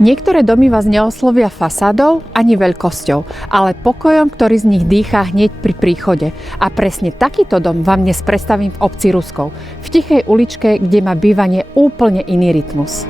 Niektoré domy vás neoslovia fasádou ani veľkosťou, ale pokojom, ktorý z nich dýchá hneď pri príchode. A presne takýto dom vám dnes predstavím v obci Ruskov, v tichej uličke, kde má bývanie úplne iný rytmus.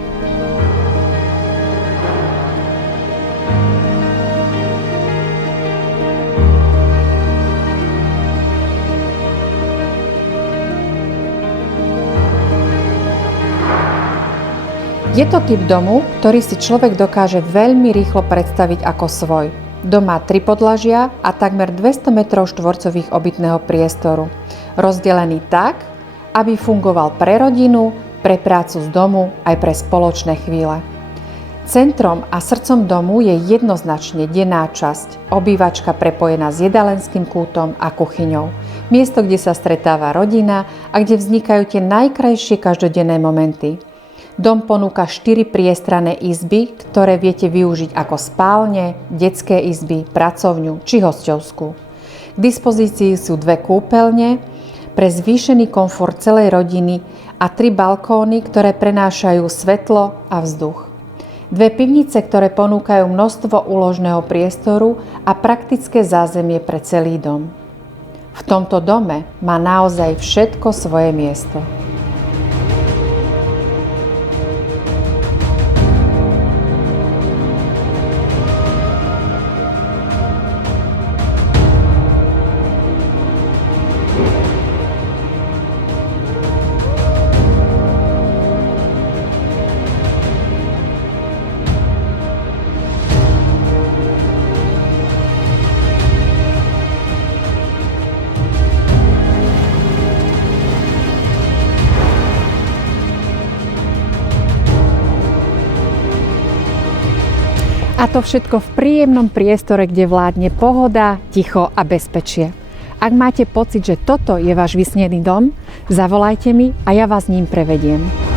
Je to typ domu, ktorý si človek dokáže veľmi rýchlo predstaviť ako svoj. Dom má 3 podlažia a takmer 200 m2 obytného priestoru. Rozdelený tak, aby fungoval pre rodinu, pre prácu z domu aj pre spoločné chvíle. Centrom a srdcom domu je jednoznačne denná časť, obývačka prepojená s jedalenským kútom a kuchyňou. Miesto, kde sa stretáva rodina a kde vznikajú tie najkrajšie každodenné momenty. Dom ponúka 4 priestranné izby, ktoré viete využiť ako spálne, detské izby, pracovňu či hosťovskú. K dispozícii sú 2 kúpeľne pre zvýšený komfort celej rodiny a 3 balkóny, ktoré prenášajú svetlo a vzduch. 2 pivnice, ktoré ponúkajú množstvo úložného priestoru a praktické zázemie pre celý dom. V tomto dome má naozaj všetko svoje miesto. A to všetko v príjemnom priestore, kde vládne pohoda, ticho a bezpečie. Ak máte pocit, že toto je váš vysnený dom, zavolajte mi a ja vás ním prevediem.